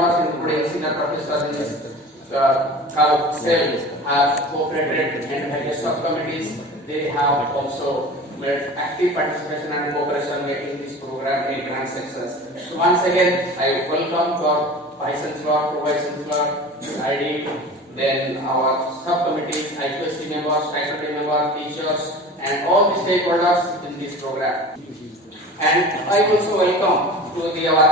members, including senior professors in this cell, have cooperated and various subcommittees. They have also made active participation and cooperation making this program a grand success. So once again, I welcome our Vice Chancellor, Pro-Vice Chancellor, ID, then our subcommittees, IQSC members, faculty members, teachers, and all the stakeholders in this program. And I also welcome to our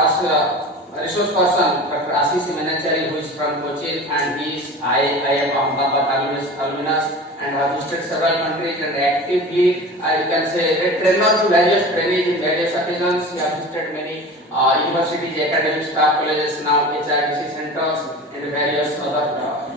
resource person, Dr. ASSESSEMENT, who is from Cochin, and he is IIM Ahmedabad alumnus, and have visited several countries and actively, I can say, trainer to various trainees in various occasions. He has visited many universities, academic staff colleges, now HRDC centers, and various other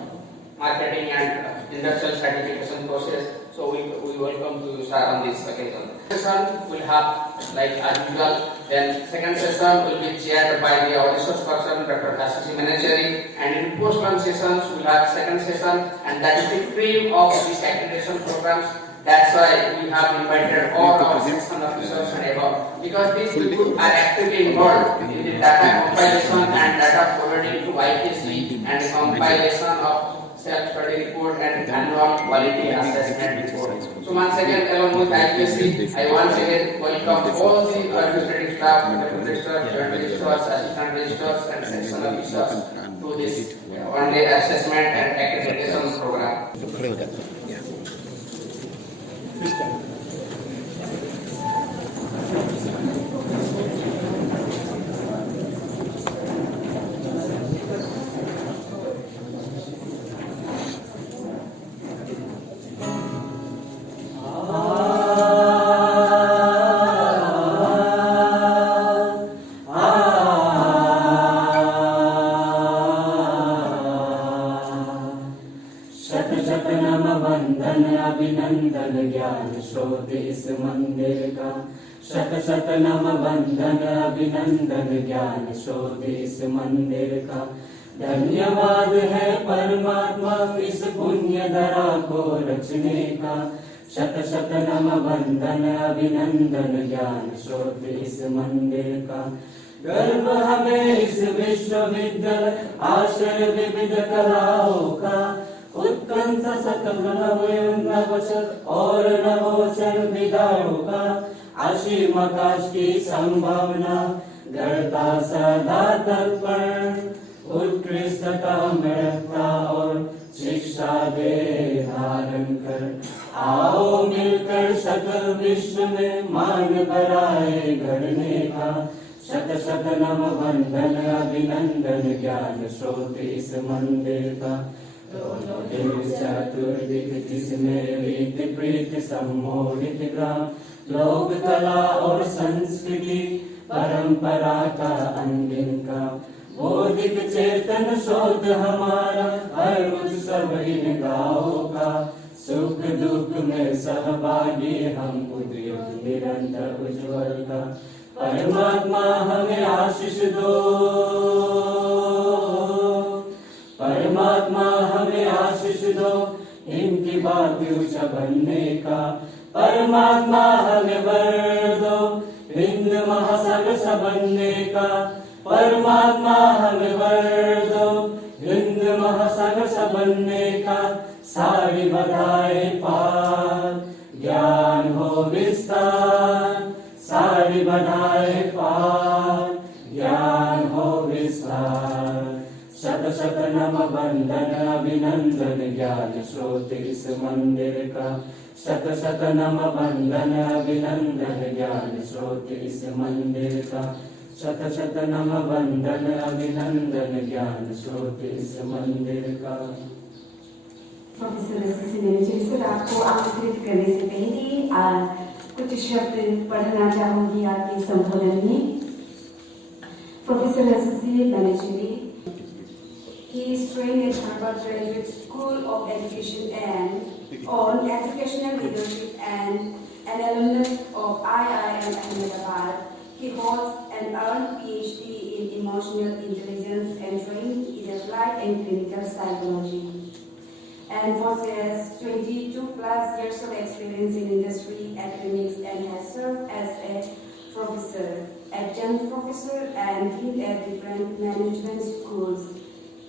marketing and industrial certification courses. So we welcome to sir on this occasion. Session will have like as usual. Then second session will be chaired by our resource person, Dr. ASSESSEMENT, and in post-lunch sessions we will have second session, and that is the theme of these accreditation programs. That's why we have invited all our section officers and above, because these people are actively involved in the data compilation and data forwarding to IPC and compilation of self-study report and annual quality assessment report. So once again, along with IPC, I once again welcome all the administrative staff, the registrars, joint registrars, assistant registrars, and section officers to this one-day assessment and accreditation program. शत शत नम वंदन अभिनंदन ज्ञान शोध इस मंदिर का। धन्यवाद है परमात्मा इस पुण्य धरा को रचने का। शत शत नम वंदन अभिनंदन ज्ञान शोध इस मंदिर का। गर्व हमें इस विश्वविद्यालय आश्रय विविध कलाओं का। उत्कंठ सकल नवोचन और नवोचन विदाओं का। असीम आकाश की संभावना गढ़ता सदा तत्पर। उत्कृष्टता मृतता और शिक्षा दे धारण कर। आओ मिलकर सकल विश्व में मान बढ़ाए गढ़ने का। शत शत नम वंदन अभिनंदन ज्ञान स्रोत इस मंदिर का। दोनों दिल चतुर्दिक जिसमें रीति प्रीति सम्मोहित ग्राम। लोक कला और संस्कृति परंपरा का अंगिन का। बौद्धिक चेतन शोध हमारा हर उत्सव इन गाँवों का। सुख दुख में सहभागी हम उद्योग निरंतर उज्ज्वल का। परमात्मा हमें आशीष दो। परमात्मा हमें आशीष दो इनकी बात ऊंचा बनने का। परमात्मा हमें वर दो हिंद महासागर बनने का। परमात्मा हमें वर दो हिंद महासागर बनने का। सारी बधाई पार ज्ञान हो विस्तार। सारी बधाई पार ज्ञान हो विस्तार। शत शत नम वंदन अभिनंदन ज्ञान स्रोत इस मंदिर का। शत शत नम वंदन अभिनंदन ज्ञान स्रोत इस मंदिर का। शत शत नम वंदन अभिनंदन ज्ञान स्रोत इस मंदिर का। प्रोफेसर ASSESSEMENT सर, आपको आमंत्रित करने से पहले कुछ शब्द पढ़ना चाहूंगी आपके संबोधन में। Professor ASSESSEMENT, he is trained at Harvard Graduate School of Education and on educational leadership and an alumnus of IIM Ahmedabad. He holds an earned PhD in emotional intelligence and trained in applied and clinical psychology, and possesses 22 plus years of experience in industry, academics, and has served as a professor. adjunct professor and dean at different management schools.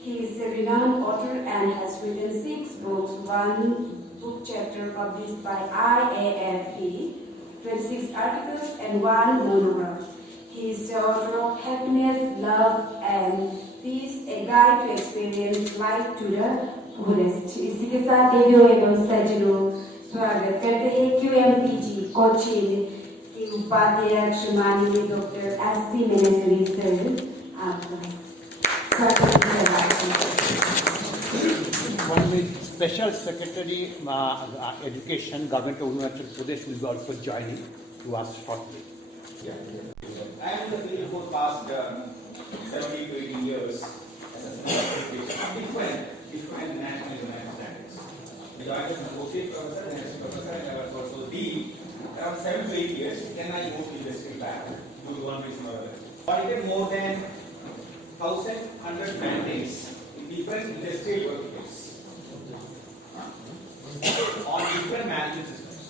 He is a renowned author and has written 6 books, 1 book chapter published by IAFE, 26 articles, and 1 monograph. He is the author of Happiness, Love, and Peace, a guide to experience life to the fullest. इसी के साथ देवियों एवं सज्जनों स्वागत करते हैं QMPG Cochin के उपाध्यक्ष माननीय डॉक्टर एससी मेनेसरी सर आपका स्वागत है। One with Special Secretary Education, Government of Arunachal Pradesh will be also joining to us shortly. I am in the field for past 70 to 80 years as a different national United standards. I joined as an associate professor and as a professor, and I was also dean. Around 7 to 8 years, then I moved to industry back due to one reason or other. I did more than 1,100 mandates in different industrial workplaces on different management systems.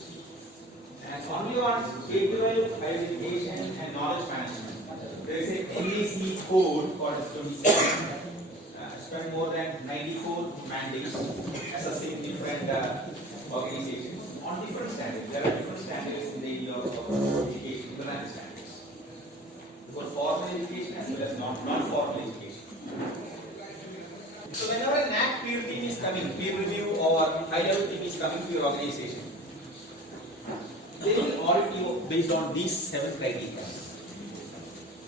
And only on Curricular, identification and knowledge management, there is a NAAC code called as 27. Spent more than 94 mandates assessing different organizations on different standards. There are different standards in the area of education, international standards. For formal education as well as non-formal education. So whenever a NAAC peer team is coming, peer review or high-level team is coming to your organization, they will audit you based on these 7 criteria.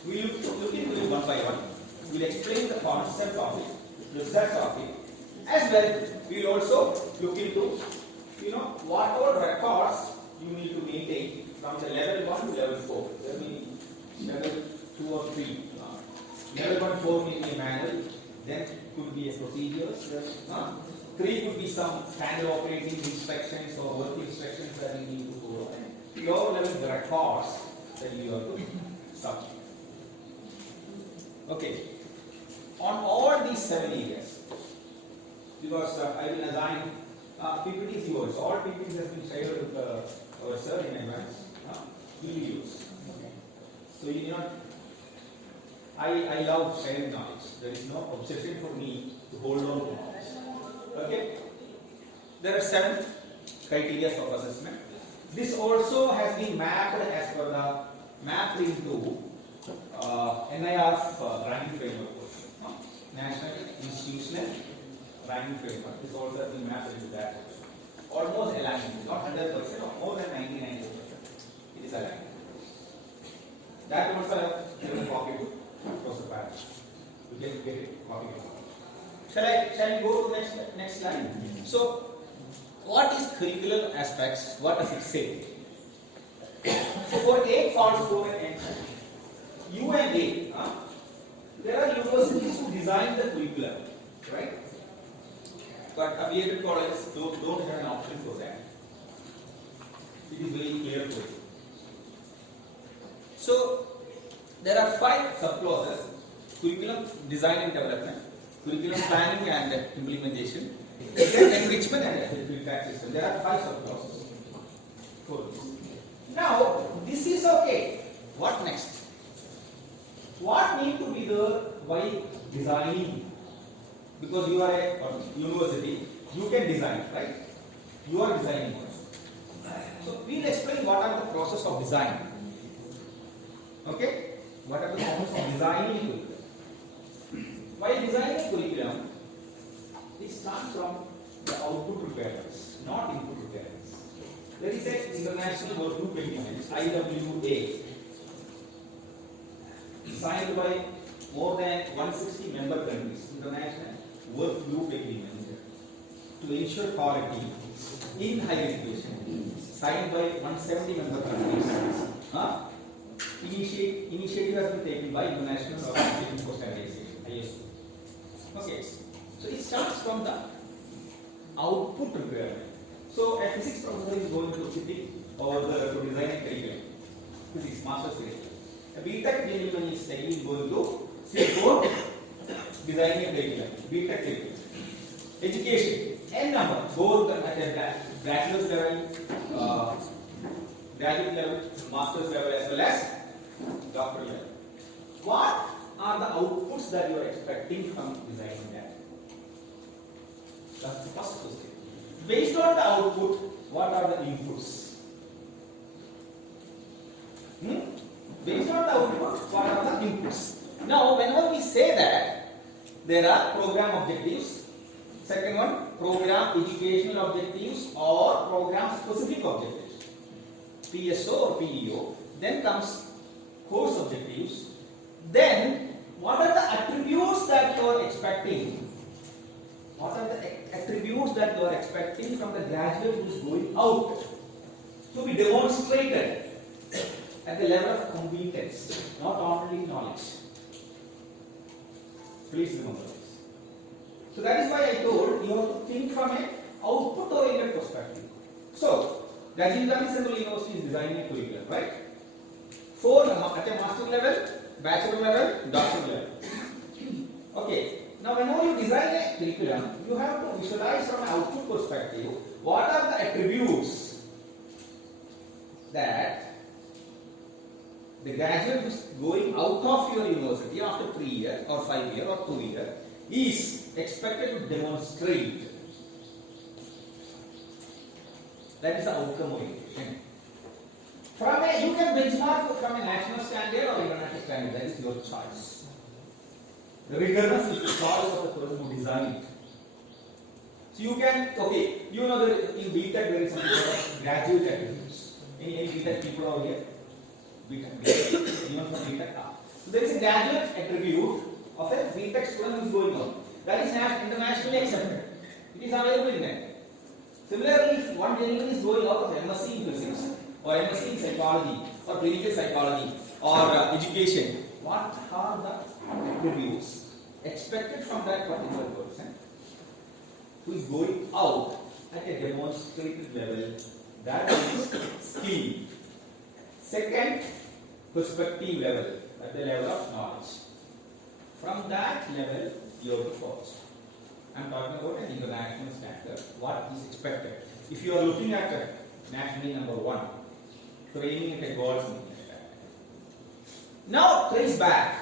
We will look into it one by one. We will explain the concept of it, results of it, as well. We will also look into, what all records you need to maintain from the level 1 to level 4. There will be level 2 or 3. Level 1, 4 may be manual, then could be a procedure. 3 could be some standard operating instructions or work instructions that you need to follow. Your level the records that you have to submit. Okay. On all these 7 areas, because I will assign PPTs yours. All PPTs have been shared with our sir in advance. Will be used. So you know, I love sharing knowledge. There is no obsession for me to hold on to knowledge. Okay. There are 7 criteria of assessment. This also has been mapped as per the mapped into NIR ranking framework. National Institutional Ranking Framework is also been mapped into that. Almost aligned, not 100%, or more than 99%. It is aligned. That also have given a copy to Professor Parrish. You can get it copy. Shall we go to next slide? So, what is curricular aspects? What does it say? So, for 8 false score and U and A, there are universities who design the curriculum, right? But affiliated colleges don't have an option for that. It is very clear for you. So, there are 5 subclauses: curriculum design and development, curriculum planning and implementation, enrichment and feedback system. There are 5 subclauses for this. Now, this is okay. What next? What need to be there by designing? Because you are a university, you can design, right? You are designing also. So we will explain what are the process of design. Okay? What are the process of designing curriculum? While designing a curriculum, it starts from the output requirements, not input requirements. There is an international work group agreement, IWA, signed by more than 160 member countries, international work group agreement to ensure quality in higher education, signed by 170 member countries. Initiative has been taken by International Organization for Standardization, ISO. Okay, so it starts from the output requirement. So a physics professor is going to sit over there to design a curriculum, physics, master's curriculum. A BTech gentleman is going to sit for designing a curriculum, BTech curriculum. Education, N number, both at a bachelor's level, graduate level, master's level, as well as doctoral level. What are the outputs that you are expecting from designing that? That's the first question. Based on the output, what are the inputs? Based on the output, what are the inputs? Now, whenever we say that, there are program objectives. Second one, program educational objectives or program specific objectives. PSO or PEO. Then comes course objectives. Then, what are the attributes that you are expecting? What are the attributes that you are expecting from the graduate who is going out to be demonstrated at the level of competence, not only knowledge? Please remember this. So that is why I told you have to think from an output-oriented perspective. So, Rajiv Gandhi Central University is designing a curriculum, right? For at a master level, bachelor level, doctoral level. Okay. Now, whenever you design a curriculum, you have to visualize from an output perspective what are the attributes that the graduate who is going out of your university after 3 years or 5 years or 2 years is expected to demonstrate. That is the outcome orientation. You can benchmark from a national standard or international standard. That is your choice. The rigorous is the choice of the person who designed it. So you can, okay, you know that in BTech there is something called graduate attributes. Any BTech people out here? BTech, even from BTech. So there is a graduate attribute of a BTech student who is going on. That is internationally accepted. It is available in net. Similarly, if one gentleman is going out of MSc in physics or MSc in psychology or clinical psychology or education, what are the attributes expected from that particular person who is going out at a demonstrated level? That is skill. Second, perspective level, at the level of knowledge. From that level, you have to follow. I am talking about an international standard. What is expected? If you are looking at nationally number 1, training at a gold standard. Now trace back.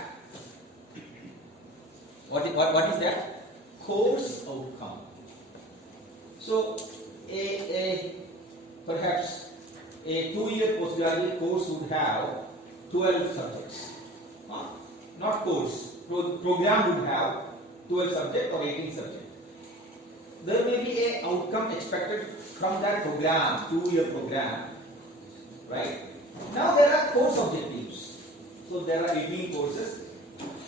What is that? Course outcome. So perhaps a 2-year postgraduate course would have 12 subjects. Not course. Program would have 12 subjects or 18 subjects. There may be an outcome expected from that program, 2-year program. Right? Now there are course objectives. So there are 18 courses.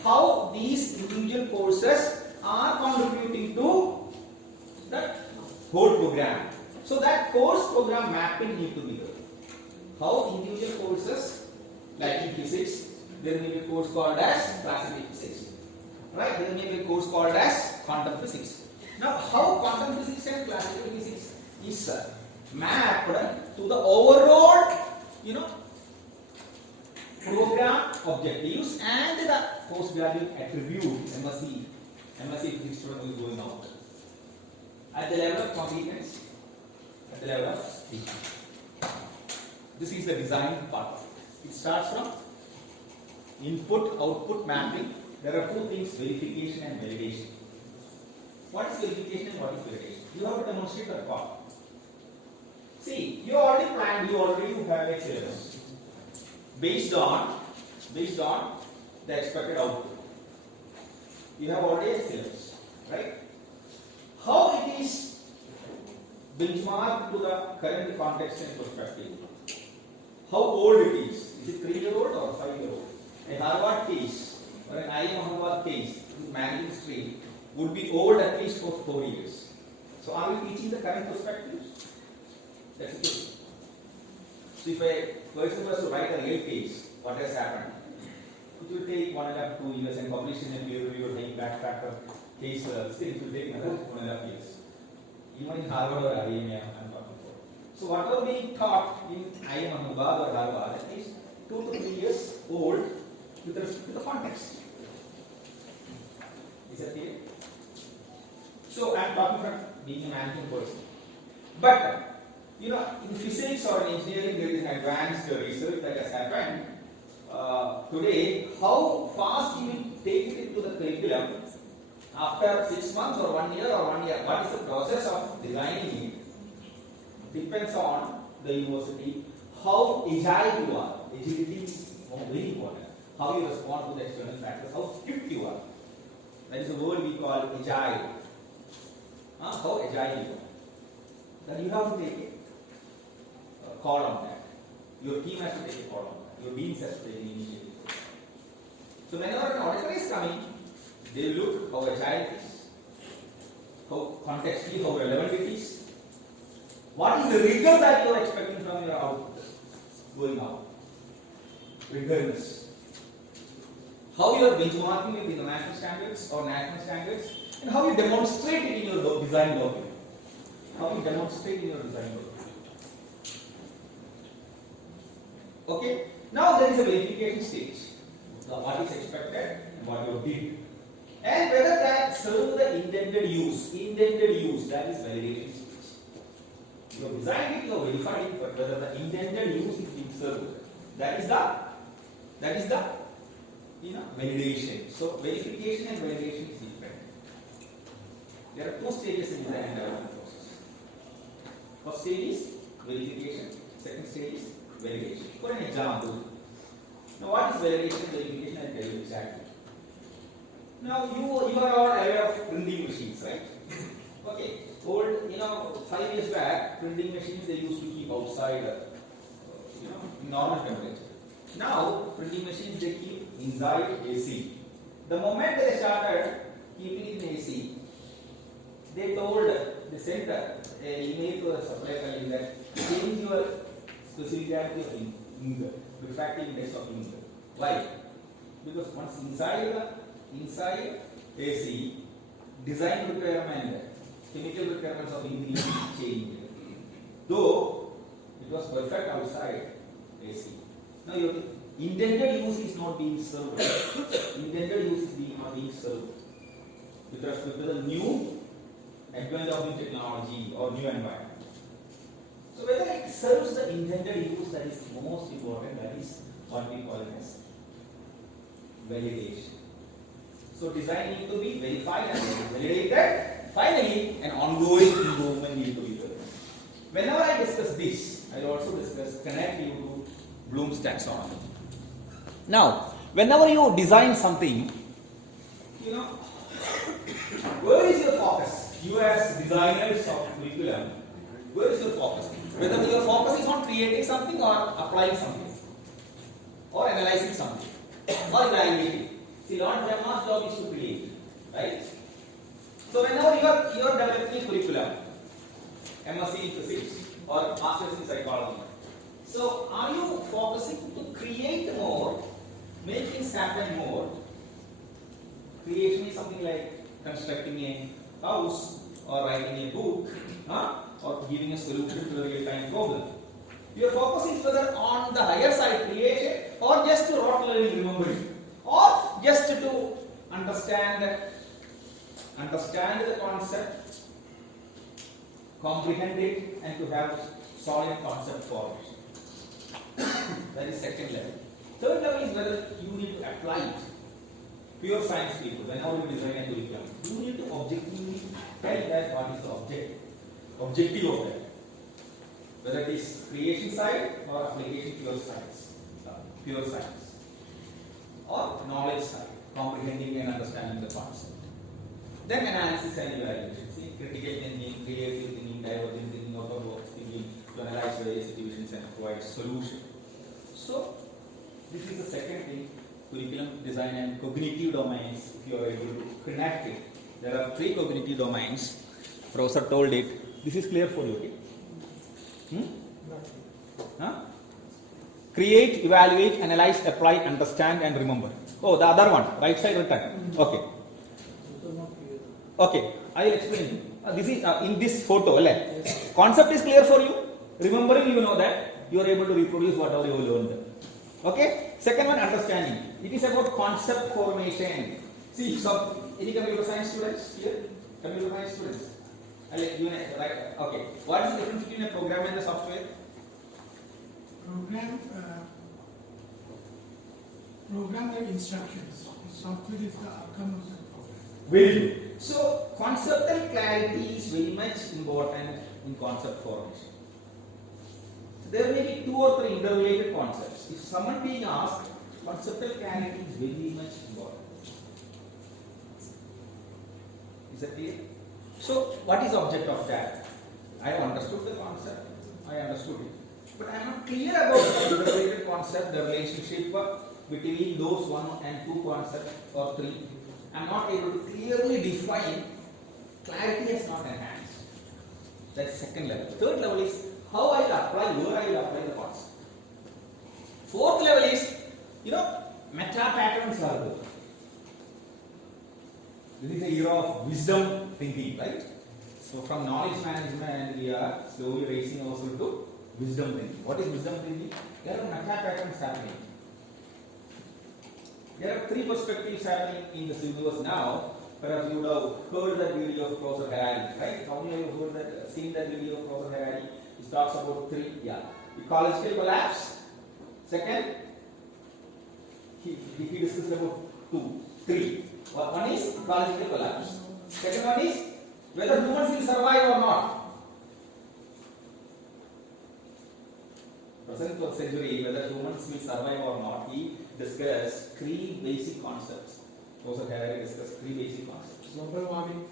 How these individual courses are contributing to that whole program. So that course program mapping need to be there. How individual courses, like in physics, there may be a course called as classical physics. Right? There may be a course called as quantum physics. Now, how quantum physics and classical physics is mapped to the overall, program objectives and the postgraduate attributes, MSc physics student who is going out. At the level of competence, at the level of skill. This is the design part. It starts from input, output mapping. There are two things, verification and validation. What is verification and what is validation? You have to demonstrate that part. See, you already planned, you already have a syllabus based on the expected output. You have already a syllabus, right? How it is benchmarked to the current context and perspective? How old it is? Is it 3-year-old or 5-year-old? A Harvard case or an IIM Ahmedabad case in managing stream would be old at least for 4 years. So are we teaching the current perspectives? That's the case. So if a person was to write a real case, what has happened? It will take 1.5 to 2 years and publish in a peer-reviewed impact factor case. Still, it will take another 1.5 years. Even in Harvard or IIM, I'm talking about. So whatever we taught in IIM Ahmedabad or Harvard is 2 to 3 years old with respect to the context. Is that clear? So I'm talking from being a managing person. But in physics or in engineering, there is an advanced research that has happened today, how fast you will take it into the curriculum after 6 months or 1 year or 1 year. What is the process of designing it? Depends on the university, how agile you are. Agility is very important. How you respond to the external factors, how quick you are. That is a word we call agile. How agile you are. Then you have to take a call on that. Your team has to take a call on that. Your deans has to take the initiative. So whenever an auditor is coming, they will look how agile it is, how contextually, how relevant it is. What is the rigor that you are expecting from your output going out? Rigorous. How you are benchmarking with international standards or national standards, and how you demonstrate it in your design document. How you demonstrate in your design document. Okay. Now there is a verification stage. What is expected and what you did, and whether that serve the intended use. Intended use, that is validation stage. You have designed it, you have verified it, but whether the intended use is being served, that is the validation. So verification and validation is different. There are two stages in design development process. First stage is verification. Second stage is validation. For an example, now what is validation? Verification, I'll tell you exactly. Now you are all aware of printing machines, right? Okay. Old, 5 years back, printing machines they used to keep outside, normal temperature. Now, printing machines they keep inside AC. The moment they started keeping it in AC, they sent an email to the supply company that change your specificity of ink, refractive index of ink. Why? Because once inside AC, design requirement, chemical requirements of ink change. Though it was perfect outside AC. Now your intended use is not being served. Intended use is not being served with respect to the new advent of new technology or new environment. So whether it serves the intended use, that is most important. That is what we call it as validation. So design needs to be verified and validated. Finally, an ongoing improvement needs to be done. Whenever I discuss this, I will also connect you to Bloom's taxonomy. Now, whenever you design something, where is your focus? You as designers of curriculum, where is your focus? Whether your focus is on creating something or applying something, or analyzing something, or evaluating. See, Lord Brahma's job is to create, right? So whenever you are developing a curriculum, MSc in physics or Masters in psychology, so are you focusing to create more, make things happen more? Creation is something like constructing a house or writing a book, or giving a solution to a real-time problem. Your focus is whether on the higher side creation, or just to rote learning, remembering, or just to understand the concept, comprehend it, and to have solid concept formation. That is second level. Third level is whether you need to apply it. Pure science people, whenever you design a curriculum, you need to objectively tell that what is the objective of that. Whether it is creation side or application pure science, or knowledge side, comprehending and understanding the concept. Then analysis and evaluation. See, critical thinking, creative thinking, divergent thinking, orthodox thinking, to analyze various situations and provide solution. So, this is the second thing, curriculum design and cognitive domains. If you are able to connect it, there are 3 cognitive domains. Professor told it. This is clear for you, okay? Create, evaluate, analyze, apply, understand, and remember. Oh, the other one, right side written. Okay. Okay, I will explain. This is in this photo. Concept is clear for you. Remembering, you know that you are able to reproduce whatever you learned. Okay. Second one, understanding. It is about concept formation. See, any computer science students here? Computer science students. Right. Okay. What is the difference between a program and a software? Program program and instructions. Software is the outcome of the program. Very good. So, conceptual clarity is very much important in concept formation. So there may be 2 or 3 interrelated concepts. If someone being asked, conceptual clarity is very much important. Is that clear? So, what is the object of that? I have understood the concept, I understood it. But I am not clear about the interrelated concept, the relationship between those 1 and 2 concepts or 3. I am not able to clearly define, clarity has not enhanced. That's second level. Third level is how I will apply, where I will apply the concept. Fourth level is, meta patterns are there. This is the era of wisdom thinking, right? So from knowledge management, we are slowly raising ourselves to wisdom thinking. What is wisdom thinking? There are meta patterns happening. There are 3 perspectives happening in this universe now. Perhaps you would have heard that video of Professor Harari, right? How many of you heard that, seen that video of Professor Harari? He talks about 3, ecological collapse. Second, he discussed about 2, 3. One is ecological collapse. Second one is whether humans will survive or not. Present century, whether humans will survive or not, he discussed 3 basic concepts. Professor Harari discussed 3 basic concepts. Global warming.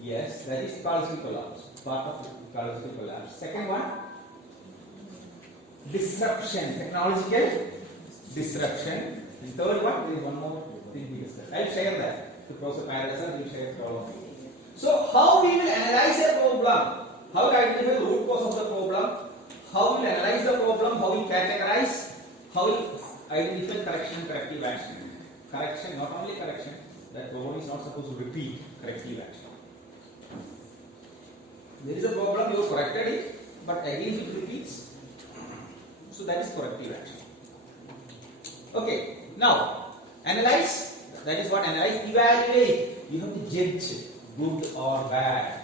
Yes, that is ecological collapse, part of ecological collapse. Second one, disruption, technological disruption. And third one, there is one more thing we discussed. I will share that to Professor Harari, will share it all of you. So, how we will analyze a problem, how we identify the root cause of the problem, how we will analyze the problem, how we categorize, how we will identify correction and corrective action. Correction, not only correction, that problem is not supposed to repeat corrective action. There is a problem, you have corrected it, but again it repeats. So that is corrective action. Okay, now analyze, that is what analyze, evaluate. You have to judge good or bad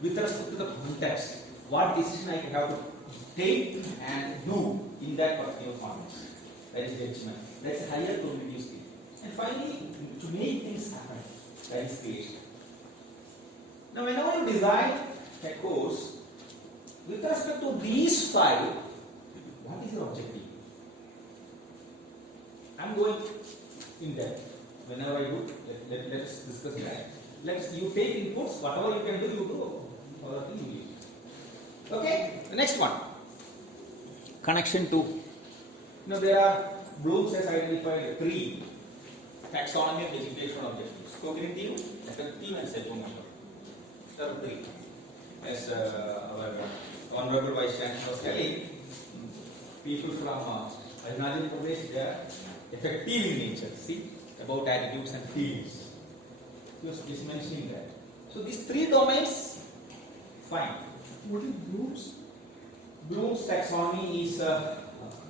with respect to the context. What decision I have to take and do in that particular context. That is judgment. That is higher cognitive skill. And finally, to make things happen, that is creation. Now, whenever you design a course, with respect to these 5, what is your objective? I am going in depth. Whenever I do, let us discuss that. You take inputs, whatever you can do, you do. Other things you do. Okay, the next one. Connection to. Now there are, Bloom's has identified 3 taxonomy of educational objectives: cognitive, effective, and self-motor. There are 3. As our Honorable Vice Chancellor was telling, people from Arunachal Pradesh, they are effective in nature. See, about attitudes and feelings. He was just mentioning that. So these 3 domains, fine. What is Bloom's? Bloom's taxonomy is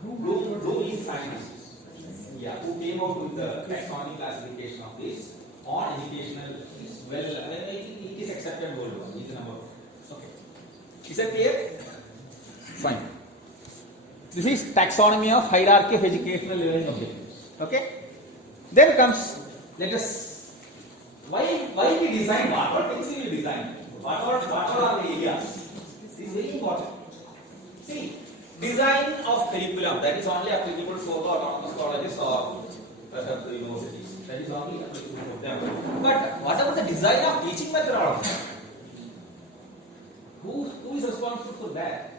Bloom is scientist. Yeah, who came out with the taxonomy classification of this on educational is well, it is accepted worldwide. It is number 1. Okay. Is that clear? Fine. This is taxonomy of hierarchy of educational learning objectives. Okay. Then comes, let us, why we design what things we will design? What are the areas? This is very important. See, design of curriculum, that is only applicable for the autonomous colleges or perhaps the universities. That is only applicable for them. But what about the design of teaching methodology? Who is responsible for that?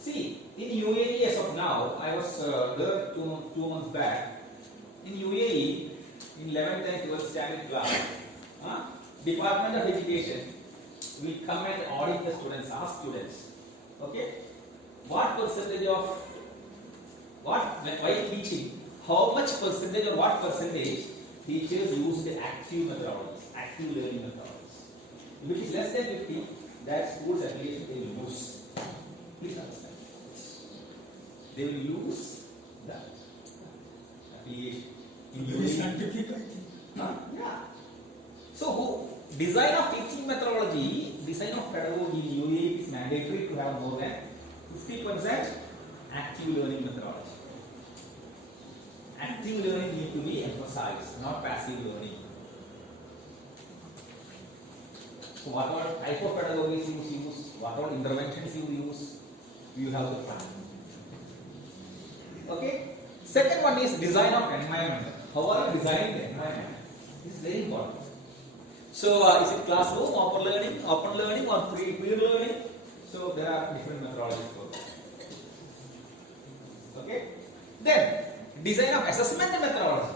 See, in UAE as of now, I was there 2 months back. In UAE, in 11th and 12th standard class, Department of Education will come and audit the students, ask students, okay, what percentage of, while teaching, how much percentage or what percentage teachers use the active methodologies, active learning methodologies. If it is less than 50, that school's affiliation they will lose. Please understand. They will use the affiliation. Very scientific, I think. Yeah. So, design of teaching methodology, design of pedagogy in UAE is mandatory to have more than 50% active learning methodology. active learning need to be emphasized, not passive learning. So whatever type of pedagogies you use, whatever interventions you use, you have to plan. Okay. Second one is design of environment. How are you designing the environment? This is very important. So is it classroom, open learning or peer learning? So there are different methodologies for that. Okay. Then design of assessment methodology.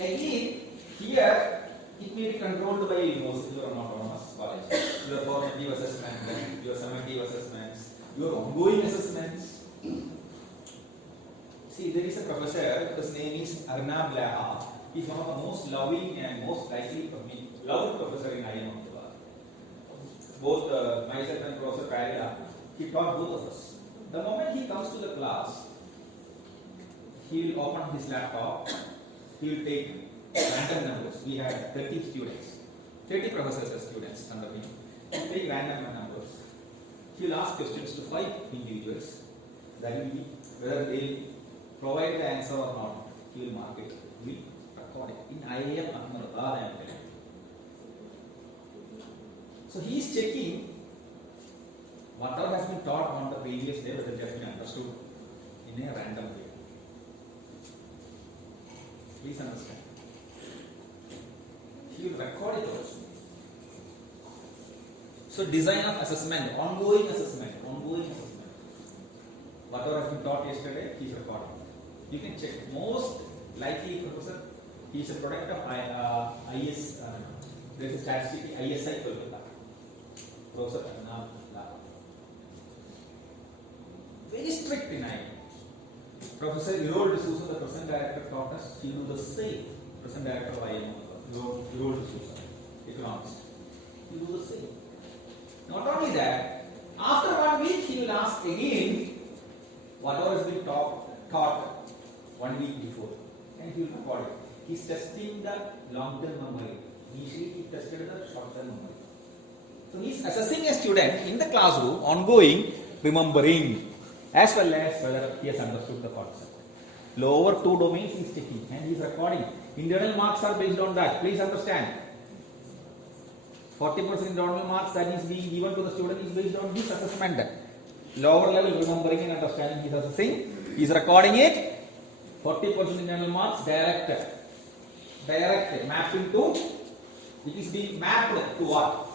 Again, here it may be controlled by university or autonomous college. Your formative assessment, your summative assessments, your ongoing assessments. See, there is a professor, his name is Arnab Laha. He is one of the most loving and most loved professor in IIM of the world. Both myself and Professor Parida, he taught both of us. The moment he comes to the class, he will open his laptop, he will take random numbers. We had 30 students, 30 professors as students under him. He will take random numbers. He will ask questions to 5 individuals. That will be whether they will provide the answer or not. He will mark it. He will record it. In IIM, so he is checking whatever has been taught on the previous day, whether it has been understood in a random way. Please understand. He will record it also. So design of assessment, ongoing assessment. Whatever has been taught yesterday, he is recording. You can check. Most likely, professor, he is a product of IS. There is a statistic ISI Kolkata. Professor Arnab Laha. Very strict in IIM. Professor Harold D'Souza, the present director, taught us. He will do the same. Present director of IIM, Harold D'Souza, economist. He will do the same. Not only that, after 1 week, he will ask again whatever has been taught 1 week before, and he will record it. He is testing the long-term memory. Initially, he tested the short-term memory. So he is assessing a student in the classroom, ongoing, remembering, as well as whether he has understood the concept. Lower 2 domains he is checking, and he is recording. Internal marks are based on that. Please understand. 40% internal marks that is being given to the student is based on this assessment. Lower level remembering and understanding he is assessing. He is recording it. 40% internal marks direct mapped into. It is being mapped to what?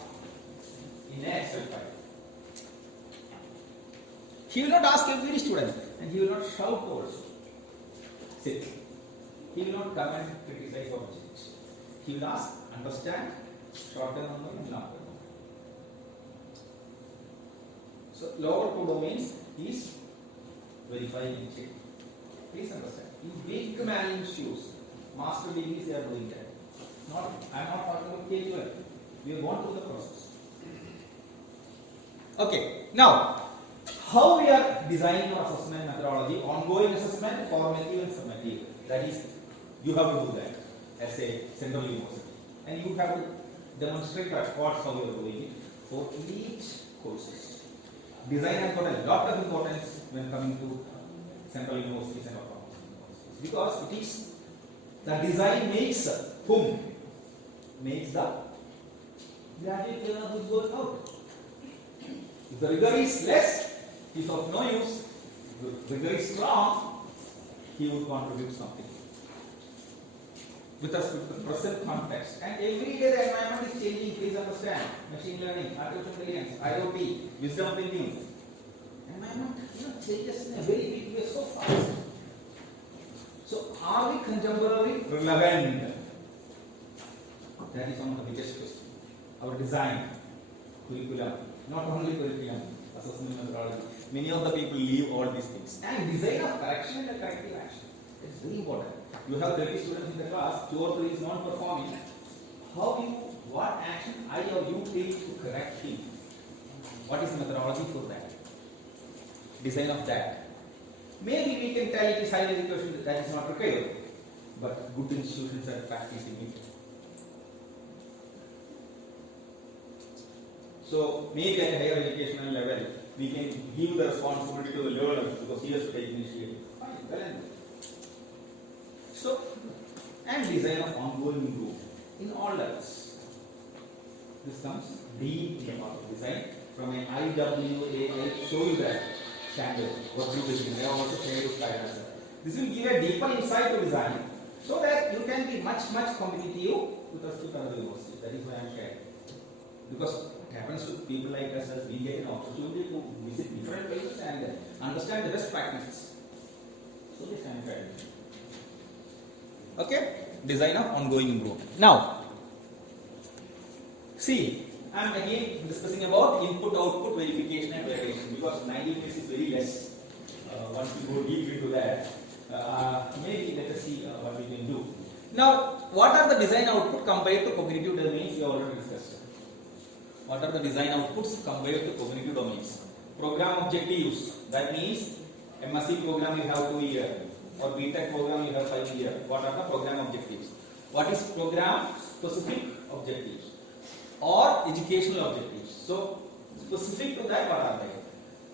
In an Excel file. He will not ask every student, and he will not shout also. Sit. He will not come and criticize or change. He will ask, understand, short-term memory and long-term memory. So lower 2 domains is verifying and checking. Please understand. In big management shoes, master degrees they are doing that. I am not talking about K12. We are going through the process. Okay. Now, how we are designing our assessment methodology? Ongoing assessment, formative and summative. That is, you have to do that as a central university, and you have to demonstrate records how you are doing it for each courses. Design has got a lot of importance when coming to central universities and autonomous universities, because it is the design makes whom makes the graduate learner who is going out. If the rigor is less, he is of no use. If the rigor is strong, he would contribute something with us to the present context. And every day the environment is changing. Please understand. Machine learning, artificial intelligence, IoT, wisdom thinking. Environment changes in a very big way so fast. So are we contemporary relevant? That is one of the biggest questions. Our design, curriculum, not only curriculum, assessment methodology. Many of the people leave all these things. And design of correction and corrective action. It is very important. You have 30 students in the class, 2 or 3 is not performing. What action I or you take to correct him? What is the methodology for that? Design of that. Maybe we can tell it is higher education that is not required, but good institutions are practicing it. So maybe at a higher educational level, we can give the responsibility to the learner because he has to take initiative. Fine, well and good. and design of ongoing group in all levels. This comes D in the part of design from an IWAA show you that standard what group is in. I have also shared with guidance. This will give a deeper insight to design so that you can be much competitive with respect to other universities. That is why I am sharing. Because it happens to people like us as we get an opportunity to visit different places and understand the best practices. So this I am sharing. Okay, design of ongoing improvement. Now, see, I am again discussing about input, output, verification and validation because 90 minutes is very less. Once we go deep into that, maybe let us see what we can do. Now, what are the design output compared to cognitive domains we already discussed? What are the design outputs compared to cognitive domains? Program objectives, that means MSc program you have 2 years or BTech program you have 5 years. What are the program objectives? What is program specific objectives or educational objectives? So specific to that, what are they?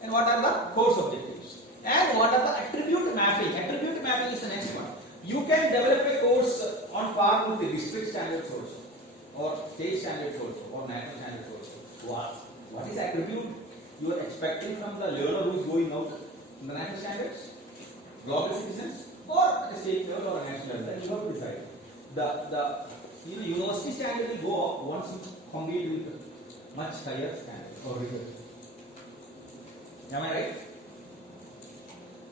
And what are the course objectives? And what are the attribute mapping? Attribute mapping is the next one. You can develop a course on par with the district standards also, or state standards also, or national standards also. What is attribute you are expecting from the learner who is going out in the national standards? Global citizens or a state level or a national level? That you have to decide. The university standard will go up once you compete with much higher standards or rigor. Am I right?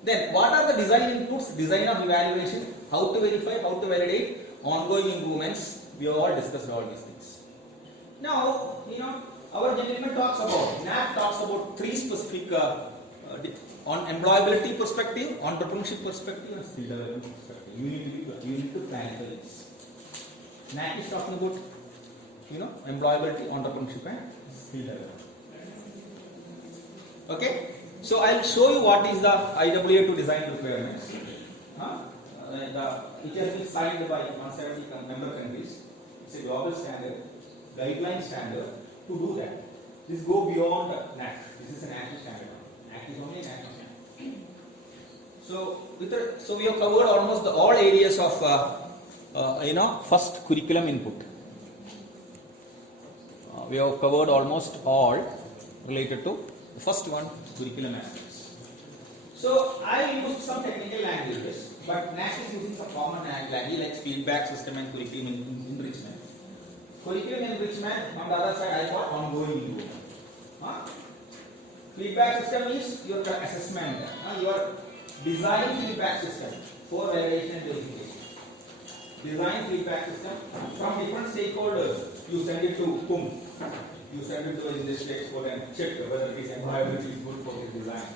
Then what are the design inputs, design of evaluation, how to verify, how to validate, ongoing improvements? We have all discussed all these things. Now, our gentleman talks about, NAAC talks about 3 specific on employability perspective, entrepreneurship perspective, and skill development perspective. You need to plan for this. NAAC is talking about, employability, entrepreneurship, and skill development. Okay. So I will show you what is the IWA to design requirements. It has been signed by 170 member countries. It's a global standard, guideline standard to do that. This go beyond NAAC. This is a national standard. NAAC is only a national standard. So we have covered almost all areas of first curriculum input. We have covered almost all related to the first one, curriculum aspects. So I used some technical languages, but NAAC is using some common language like feedback system and curriculum enrichment. Curriculum enrichment, on the other side I got ongoing improvement. Feedback system is your assessment, your design feedback system for validation and verification. Design feedback system from different stakeholders. You send it to whom? You send it to the industry expert and check whether it is employability is good for this design.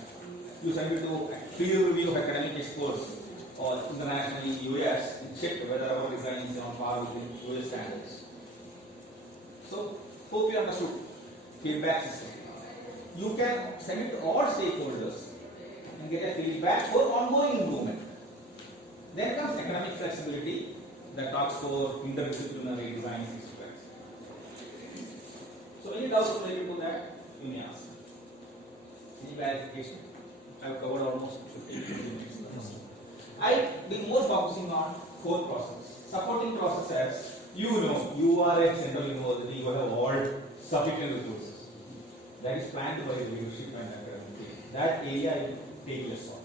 You send it to peer review of academic experts or internationally US and check whether our design is on par with the US standards. So, hope you understood feedback system. You can send it to all stakeholders and get a feedback for ongoing improvement. Then comes economic flexibility that talks for interdisciplinary design systems. So any doubts related to that, you may ask. Any clarification? I have covered almost 15 minutes. I've been more focusing on core process. Supporting processes, you are a central university, you have all sufficient resources. That is planned by the leadership and academic team. That area I will take less on.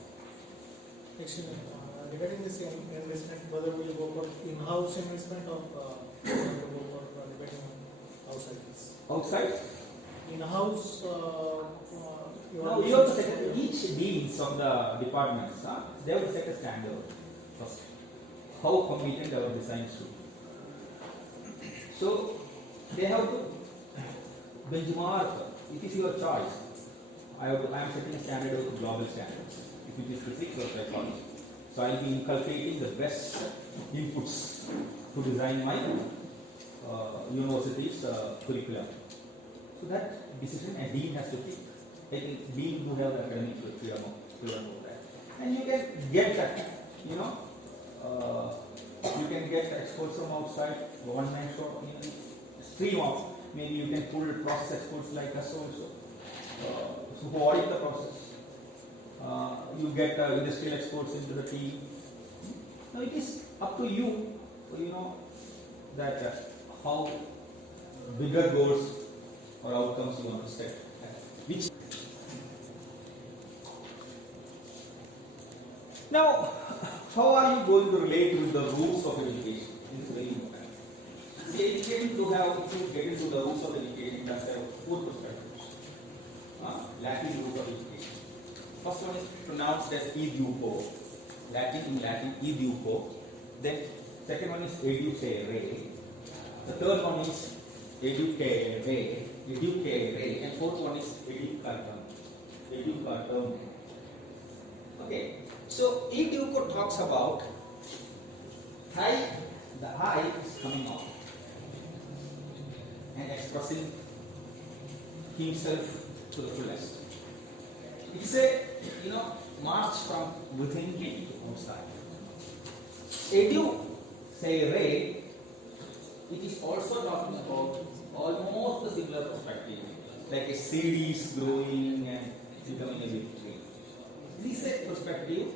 Actually, regarding this investment, whether we will go for in-house investment or go for depending on outside this. Outside? In-house. No, you have to set each deans of the departments. They have to set a standard first. How competent our design should be. So they have to benchmark. It is your choice. I am setting a standard of global standards. If it is physics or psychology. So I will be inculcating the best inputs to design my university's curriculum. So that decision a dean has to take. I think dean who have the academic freedom of that. And you can get that, you can get experts from outside, one-man show, stream of. Maybe you can pull process experts like us also. So who audit the process. You get industrial experts into the team. Now it is up to you So you know that how bigger goals or outcomes you want to set. Which now, how are you going to relate with the rules of education? This is very important. See, education to have, if you get into the rules of education, that's have four perspectives. Latin rules of education. First one is pronounced as educo. In Latin, educo. Then second one is educare. The third one is educare, and fourth one is educatum. Okay, so educo talks about the I is coming out and expressing himself to the fullest. It's a march from within to outside. Educare, it is also talking about almost a similar perspective, like a seed is growing and becoming a big tree. This is a perspective,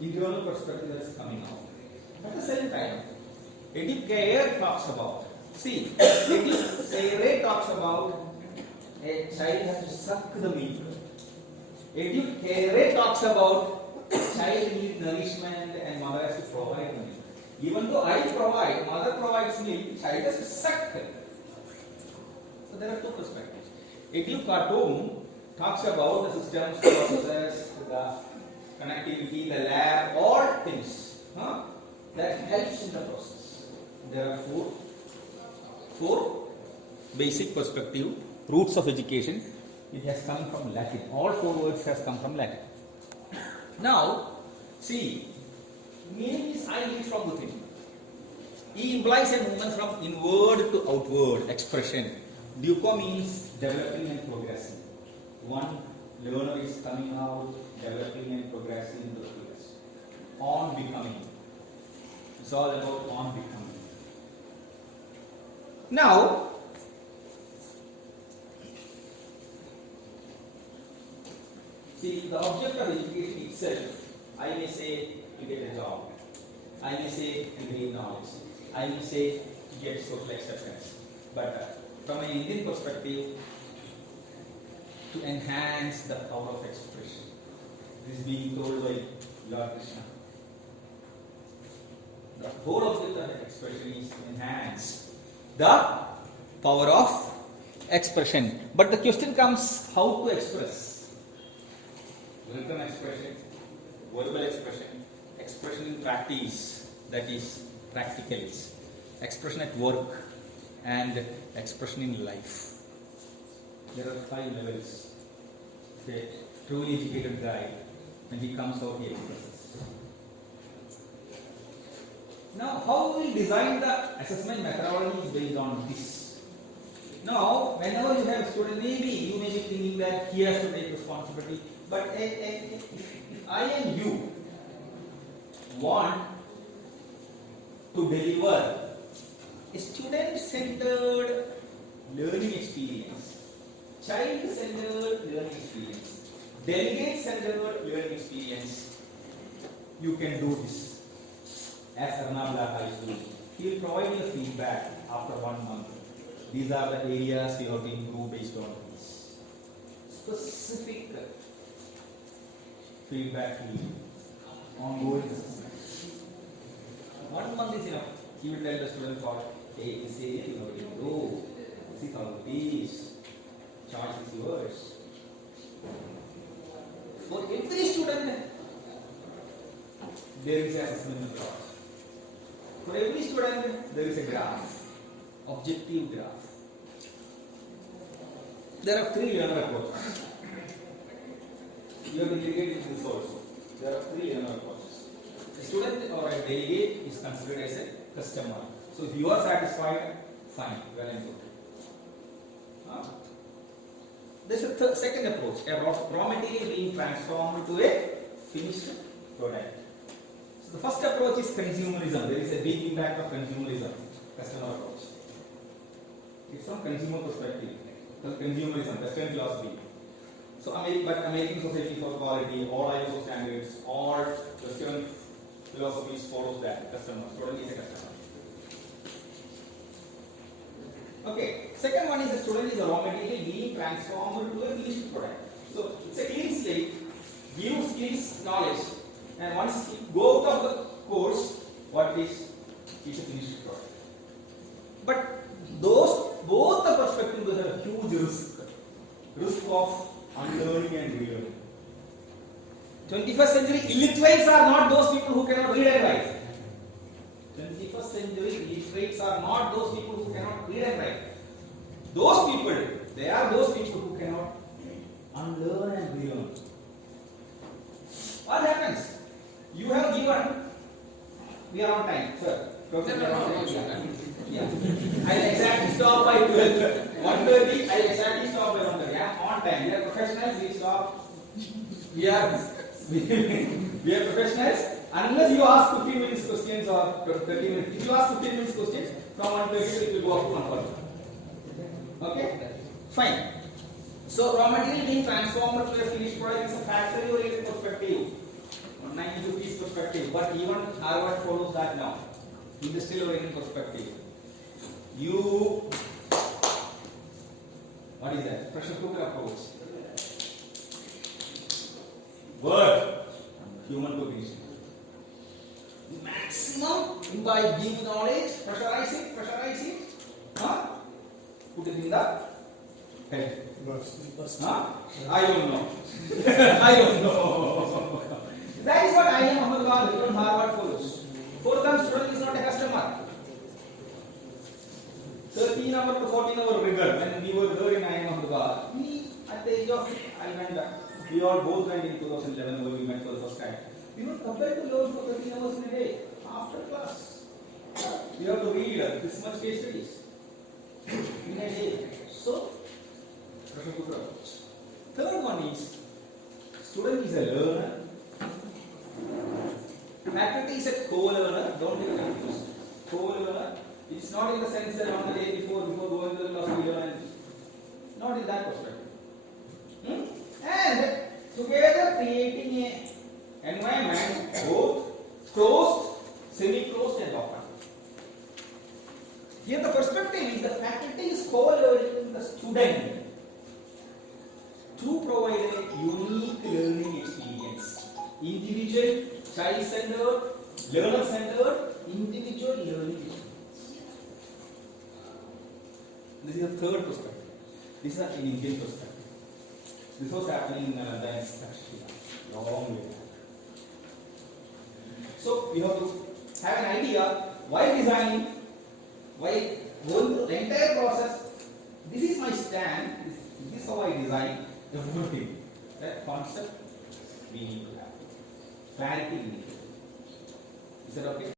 internal perspective that is coming out. At the same time, educare talks about, educare talks about a child has to suck the milk. Educare talks about child needs nourishment and mother has to provide milk. Even though I provide, mother provides milk, child has to suck. So there are two perspectives. Educatum talks about the systems, processes, the connectivity, the lab, all things that helps in the process. There are four basic perspective roots of education. It has come from Latin. All four words has come from Latin. Now, see, meaning is I lead from within. E implies a movement from inward to outward expression. Duco means developing and progressing. One learner is coming out, developing and progressing into the fullest. On becoming. It's all about on becoming. Now, see, the object of education itself, I may say to get a job. I may say to gain knowledge. I may say to get social acceptance. But from an Indian perspective, to enhance the power of expression. This is being told by Lord Krishna. The whole object of expression is to enhance the power of expression. But the question comes, how to express? Written expression, verbal expression, expression in practice, that is practicals, expression at work, and expression in life. There are 5 levels. The truly educated guy, when he comes out, he expresses. Now, how we design the assessment methodology is based on this. Now, whenever you have a student, maybe you may be thinking that he has to take responsibility. But if I and you want to deliver a student-centered learning experience, child-centered learning experience, delegate-centered learning experience, you can do this. As Arnabla High School, he will provide you feedback after 1 month. These are the areas you have to improve based on this. Specific feedback to you. Ongoing assessment. 1 month is enough. He will tell the student, hey, this area you have to improve. This is how it is. Choice is yours. For every student, there is an assessment method. For every student, there is a graph, objective graph. There are 3 learner approaches. You have to delegate this also. There are 3 learner approaches. A student or a delegate is considered as a customer. So if you are satisfied, fine, well and good. This is the second approach. A raw material being transformed to a finished product. So the first approach is consumerism. There is a big impact of consumerism, customer approach. It's from consumer perspective. Consumerism, Western philosophy. So American Society for Quality, all ISO standards, all Western philosophies follows that. Customer, student is a customer. Okay. Second one is the student is a raw material being transformed to a finished product. So it's a clean slate, give skills, knowledge, and once it go out of the course, what is it's a finished product. But those both the perspectives will have huge risk of unlearning and relearning. 21st century illiterates are not those people who cannot read and write. 21st century illiterates are not those people who cannot read and write. Those people, they are those people who cannot unlearn and relearn. What happens? You have given, we are on time, sir. Yeah. I'll exactly stop by 12. 1:30, I'll exactly stop by 1:30. Yeah, on time. We are professionals, we stop. We are professionals. Unless you ask 15 minutes questions or 30 minutes. If you ask 15 minutes questions, from 1:30 it will go up to 1:40. Okay? Fine. So raw material being transformed to a finished product is a factory oriented perspective. 1950s perspective. But even Harvard follows that now. Industrial oriented perspective. What is that? Pressure cooker approach. Word. Human cognition. Maximum imbibing knowledge, pressurize it, put it in the head. I don't know. I don't know. That is what I am Ahmedabad from Harvard follows. Fourth-term student is not a customer. 13-hour to 14-hour rigor when we were there in IIM Ahmedabad. At the age of, I remember, we all both went in 2011 when we met for the first time. We were compelled to learn for 13 hours in a day after class. We have to read this much case studies in a day. So, third one is student is a learner. Faculty is a co-learner. Don't get confused. Co-learner. It's not in the sense that on the day before going to the class we learn. Not in that perspective. And together creating an environment both closed, semi-closed and open. Here the perspective is the faculty is co-learning the student to provide a unique learning experience. Individual, child-centered, learner-centered, individual learning experience. This is the third perspective. This is an Indian perspective. This was happening in the actually long way back. So we have to have an idea why designing, why going through the entire process. This is my stand. This is how I design everything. That concept we need to have. Clarity we need to have. Is that okay?